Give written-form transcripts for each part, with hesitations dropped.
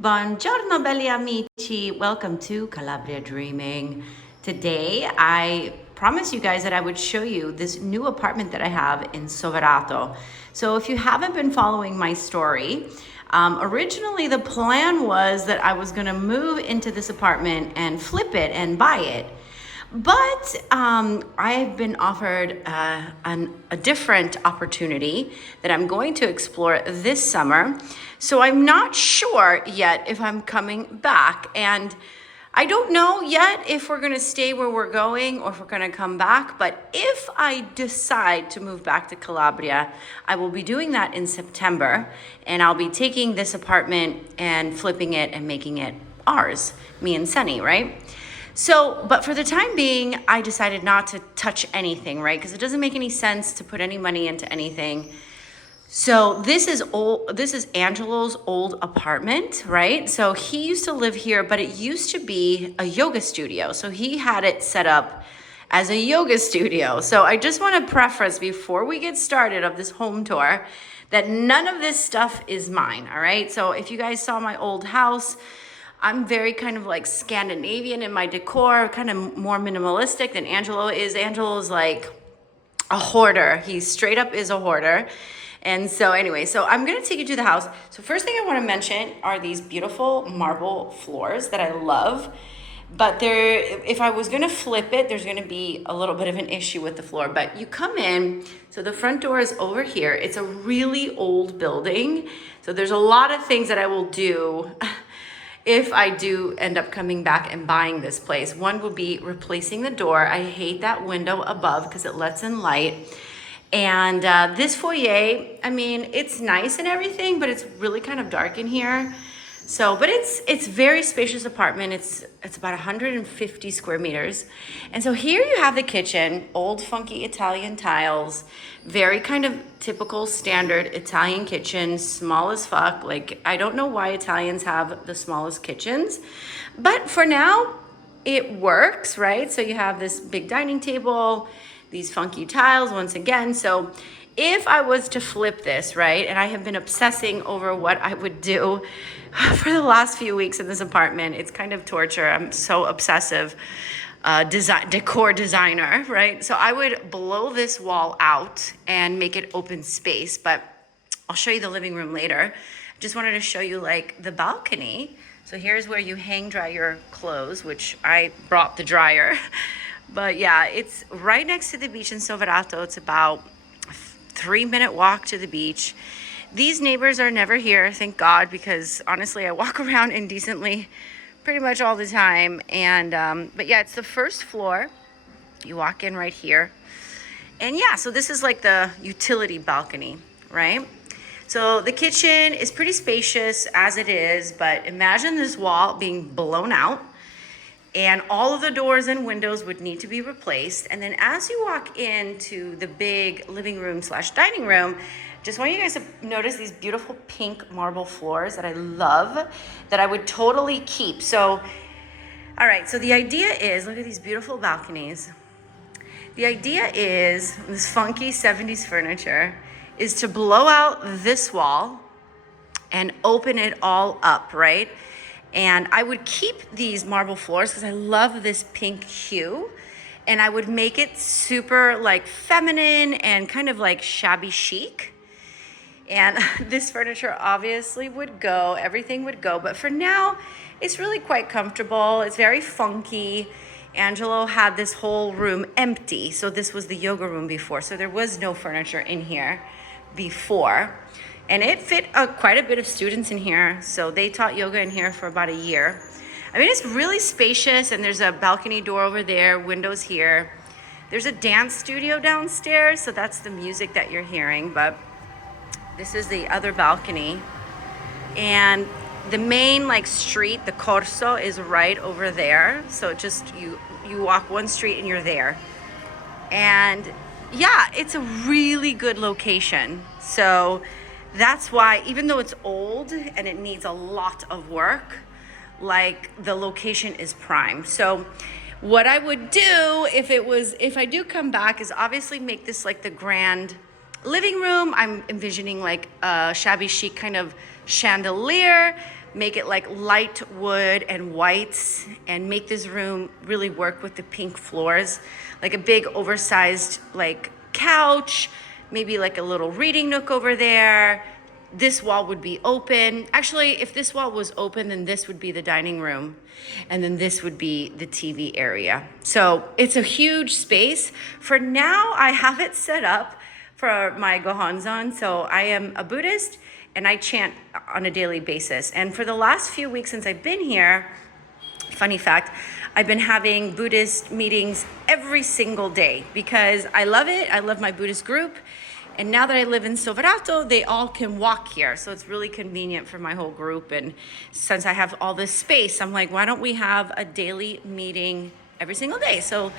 Buongiorno belli amici, welcome to Calabria Dreaming. Today I promised you guys that I would show you this new apartment that I have in Soverato. So if you haven't been following my story, originally the plan was that I was gonna move into this apartment and flip it and buy it. But I've been offered a different opportunity that I'm going to explore this summer. So I'm not sure yet if I'm coming back. And I don't know yet if we're going to stay where we're going or if we're going to come back. But if I decide to move back to Calabria, I will be doing that in September. And I'll be taking this apartment and flipping it and making it ours, me and Sunny, right? So, but for the time being, I decided not to touch anything, right? Because it doesn't make any sense to put any money into anything. So this is Angelo's old apartment, right? So he used to live here, but it used to be a yoga studio. So he had it set up as a yoga studio. So I just want to preface before we get started of this home tour that none of this stuff is mine, all right? So if you guys saw my old house, I'm very kind of like Scandinavian in my decor, kind of more minimalistic than Angelo is. Angelo is like a hoarder. He straight up is a hoarder. And so anyway, so I'm gonna take you to the house. So first thing I wanna mention are these beautiful marble floors that I love. But if I was gonna flip it, there's gonna be a little bit of an issue with the floor. But you come in, so the front door is over here. It's a really old building. So there's a lot of things that I will do if I do end up coming back and buying this place. One would be replacing the door. I hate that window above because it lets in light. And this foyer, I mean, it's nice and everything, but it's really kind of dark in here. So, but it's very spacious apartment. It's about 150 square meters. And so here you have the kitchen, old funky Italian tiles, very kind of typical standard Italian kitchen, small as fuck. Like, I don't know why Italians have the smallest kitchens, but for now it works, right? So you have this big dining table, these funky tiles once again. So if I was to flip this, right, and I have been obsessing over what I would do for the last few weeks in this apartment, it's kind of torture. I'm so obsessive, decor designer, right? So I would blow this wall out and make it open space, but I'll show you the living room later. I just wanted to show you like the balcony. So here's where you hang dry your clothes, which I brought the dryer. But yeah, it's right next to the beach in Soverato. It's about a 3-minute walk to the beach. These neighbors are never here, thank God, because honestly, I walk around indecently pretty much all the time. And but yeah, it's the first floor. You walk in right here. And yeah, so this is like the utility balcony, right? So the kitchen is pretty spacious as it is, but imagine this wall being blown out. And all of the doors and windows would need to be replaced. And then as you walk into the big living room / dining room, just want you guys to notice these beautiful pink marble floors that I love, that I would totally keep. So, all right, so the idea is, look at these beautiful balconies. The idea is, this funky 70s furniture, is to blow out this wall and open it all up, right? And I would keep these marble floors because I love this pink hue. And I would make it super like feminine and kind of like shabby chic. And this furniture obviously would go, everything would go. But for now, it's really quite comfortable. It's very funky. Angelo had this whole room empty. So this was the yoga room before. So there was no furniture in here before. And it fit quite a bit of students in here. So they taught yoga in here for about a year. I mean, it's really spacious, and there's a balcony door over there, windows here. There's a dance studio downstairs, so that's the music that you're hearing. But this is the other balcony. And the main like street, the Corso, is right over there. So just you walk one street and you're there. And yeah, it's a really good location. So that's why, even though it's old and it needs a lot of work, like the location is prime. So what I would do if I do come back is obviously make this like the grand living room. I'm envisioning like a shabby chic kind of chandelier, make it like light wood and whites, and make this room really work with the pink floors, like a big oversized like couch, maybe like a little reading nook over there. This wall would be open. Actually, if this wall was open, then this would be the dining room, and then this would be the TV area. So it's a huge space. For now, I have it set up for my Gohonzon. So I am a Buddhist, and I chant on a daily basis. And for the last few weeks since I've been here, funny fact, I've been having Buddhist meetings every single day because I love it. I love my Buddhist group. And now that I live in Soverato, they all can walk here. So it's really convenient for my whole group. And since I have all this space, I'm like, why don't we have a daily meeting every single day? So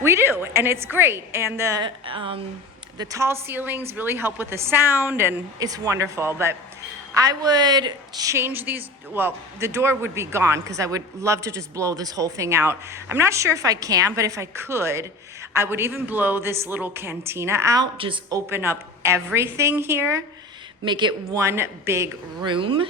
we do, and it's great. And the tall ceilings really help with the sound, and it's wonderful. But I would change these, well, the door would be gone because I would love to just blow this whole thing out. I'm not sure if I can, but if I could, I would even blow this little cantina out, just open up everything here, make it one big room,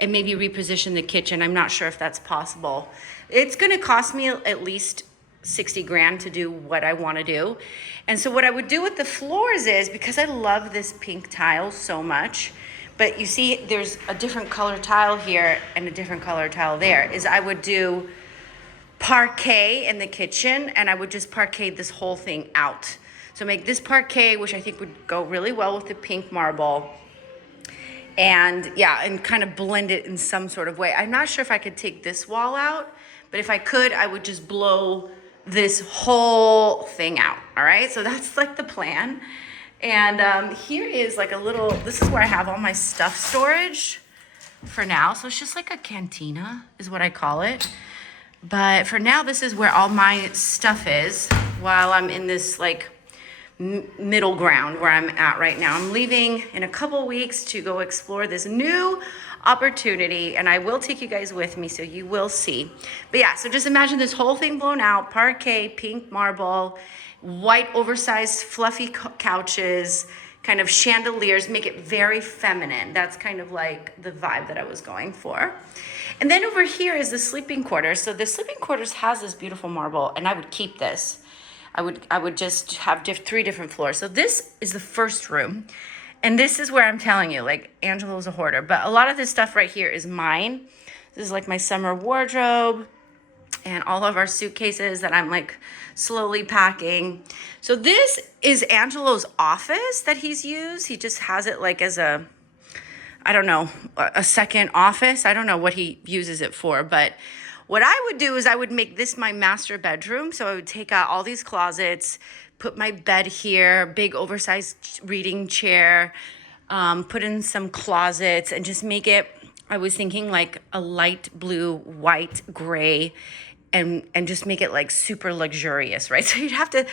and maybe reposition the kitchen. I'm not sure if that's possible. It's gonna cost me at least 60 grand to do what I wanna do. And so what I would do with the floors is, because I love this pink tile so much, but you see there's a different color tile here and a different color tile there, is I would do parquet in the kitchen, and I would just parquet this whole thing out. So make this parquet, which I think would go really well with the pink marble. And yeah, and kind of blend it in some sort of way. I'm not sure if I could take this wall out, but if I could, I would just blow this whole thing out, all right? So that's like the plan. And here is like a little, this is where I have all my stuff storage for now. So it's just like a cantina is what I call it. But for now, this is where all my stuff is while I'm in this like middle ground where I'm at right now. I'm leaving in a couple weeks to go explore this new opportunity, and I will take you guys with me so you will see. But yeah, so just imagine this whole thing blown out, parquet, pink marble, white oversized fluffy couches, kind of chandeliers, make it very feminine. That's kind of like the vibe that I was going for. And then over here is the sleeping quarters. So the sleeping quarters has this beautiful marble, and I would keep this. I would just have 3 different floors. So this is the first room. And this is where I'm telling you, like, Angelo's a hoarder. But a lot of this stuff right here is mine. This is like my summer wardrobe and all of our suitcases that I'm like slowly packing. So this is Angelo's office that he's used. He just has it like as a, I don't know, a second office. I don't know what he uses it for, but what I would do is I would make this my master bedroom. So I would take out all these closets, put my bed here, big oversized reading chair, put in some closets, and just make it, I was thinking like a light blue, white, gray, and just make it like super luxurious, right? So you'd have to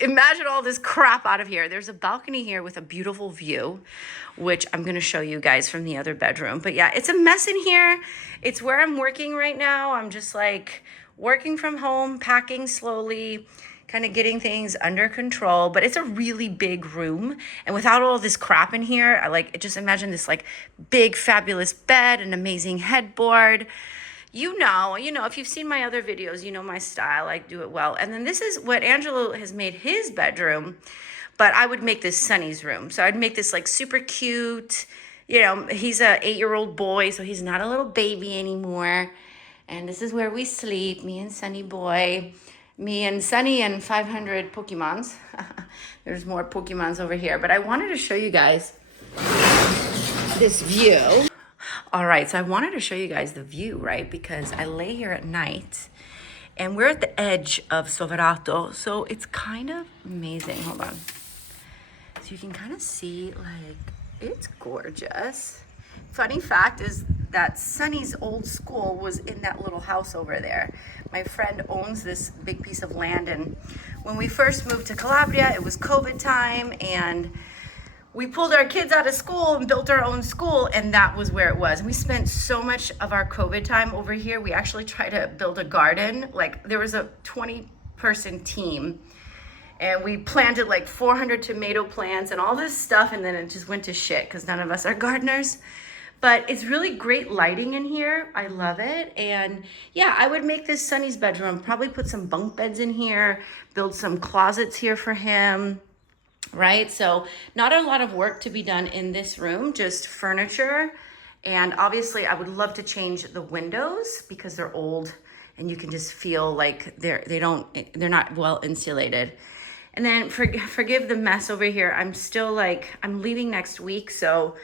imagine all this crap out of here. There's a balcony here with a beautiful view, which I'm gonna show you guys from the other bedroom. But yeah, it's a mess in here. It's where I'm working right now. I'm just like working from home, packing slowly, kind of getting things under control. But it's a really big room. And without all this crap in here, I like, just imagine this like big, fabulous bed, an amazing headboard. You know, if you've seen my other videos, you know my style, I do it well. And then this is what Angelo has made his bedroom, but I would make this Sonny's room. So I'd make this like super cute, you know, he's a 8-year-old boy, so he's not a little baby anymore. And this is where we sleep, me and Sonny boy, me and Sonny and 500 Pokemons. There's more Pokemons over here, but I wanted to show you guys this view. All right, so I wanted to show you guys the view, right? Because I lay here at night and we're at the edge of Soverato. So it's kind of amazing. Hold on. So you can kind of see, like, it's gorgeous. Funny fact is that Sonny's old school was in that little house over there. My friend owns this big piece of land. And when we first moved to Calabria, it was COVID time, and we pulled our kids out of school and built our own school, and that was where it was. We spent so much of our COVID time over here. We actually tried to build a garden. Like, there was a 20-person team, and we planted like 400 tomato plants and all this stuff, and then it just went to shit because none of us are gardeners. But it's really great lighting in here. I love it. And yeah, I would make this Sonny's bedroom, probably put some bunk beds in here, build some closets here for him, right? So not a lot of work to be done in this room, just furniture. And obviously I would love to change the windows because they're old and you can just feel like they're not well insulated. And then forgive the mess over here. I'm still like, I'm leaving next week, so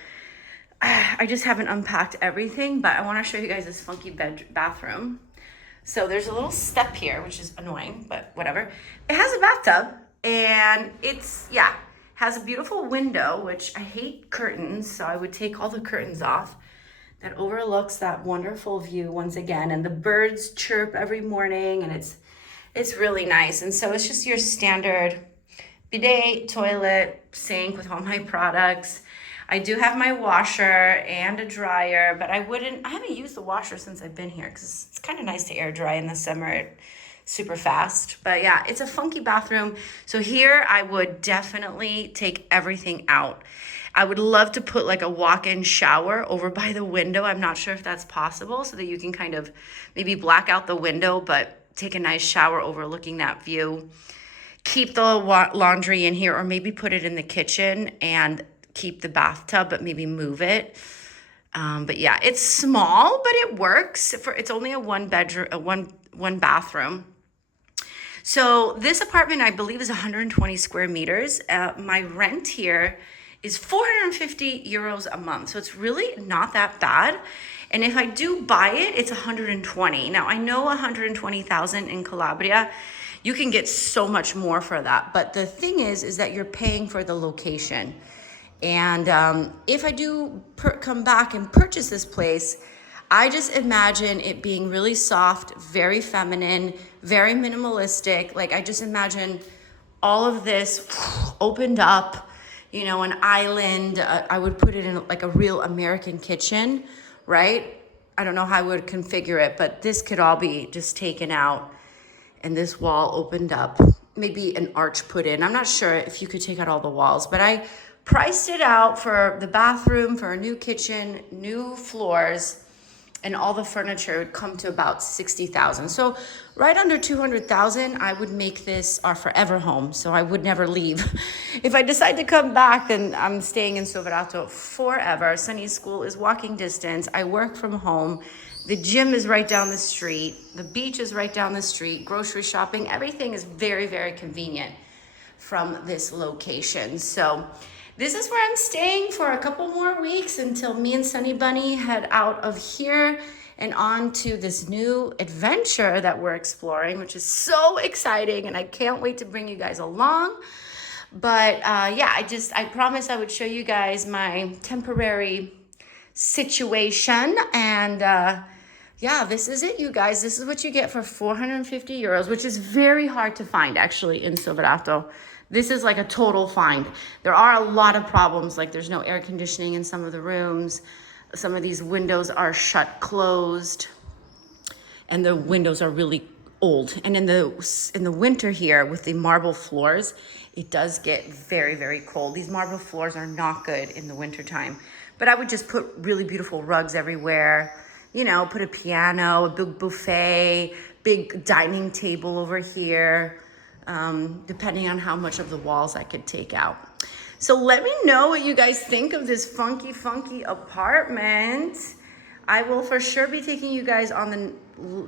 I just haven't unpacked everything, but I want to show you guys this funky bathroom. So there's a little step here, which is annoying, but whatever. It has a bathtub, and has a beautiful window, which I hate curtains, so I would take all the curtains off. That overlooks that wonderful view once again, and the birds chirp every morning, and it's really nice. And so it's just your standard bidet, toilet, sink with all my products. I do have my washer and a dryer, but I haven't used the washer since I've been here because it's kind of nice to air dry in the summer super fast. But yeah, it's a funky bathroom. So here I would definitely take everything out. I would love to put like a walk-in shower over by the window. I'm not sure if that's possible, so that you can kind of maybe black out the window, but take a nice shower overlooking that view. Keep the laundry in here, or maybe put it in the kitchen and keep the bathtub, but maybe move it. But yeah, it's small, but it works. It's only a one bathroom. So this apartment, I believe, is 120 square meters. My rent here is 450 euros a month. So it's really not that bad. And if I do buy it, it's 120. Now I know 120,000 in Calabria, you can get so much more for that. But the thing is that you're paying for the location. And if I do come back and purchase this place, I just imagine it being really soft, very feminine, very minimalistic. Like I just imagine all of this opened up, you know, an island. I would put it in like a real American kitchen, right? I don't know how I would configure it, but this could all be just taken out and this wall opened up. Maybe an arch put in. I'm not sure if you could take out all the walls, but I priced it out for the bathroom, for a new kitchen, new floors, and all the furniture would come to about 60,000. So right under 200,000, I would make this our forever home. So I would never leave. If I decide to come back, then I'm staying in Soverato forever. Sunny's school is walking distance. I work from home. The gym is right down the street. The beach is right down the street. Grocery shopping, everything is very, very convenient from this location. So this is where I'm staying for a couple more weeks until me and Sunny Bunny head out of here and on to this new adventure that we're exploring, which is so exciting, and I can't wait to bring you guys along. But yeah, I promised I would show you guys my temporary situation, and yeah, this is it, you guys. This is what you get for 450 euros, which is very hard to find actually in Soverato. This is like a total find. There are a lot of problems, like there's no air conditioning in some of the rooms. Some of these windows are shut closed, and the windows are really old. And in the winter here with the marble floors, it does get very, very cold. These marble floors are not good in the winter time. But I would just put really beautiful rugs everywhere. You know, put a piano, a big buffet, big dining table over here. Depending on how much of the walls I could take out. So let me know what you guys think of this funky apartment. I will for sure be taking you guys on the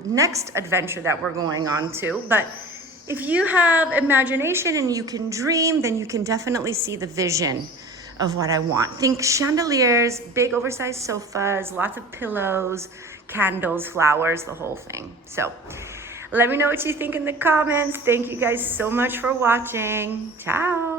next adventure that we're going on to. But if you have imagination and you can dream, then you can definitely see the vision of what I want. Think chandeliers, big oversized sofas, lots of pillows, candles, flowers, the whole thing. So let me know what you think in the comments. Thank you guys so much for watching. Ciao.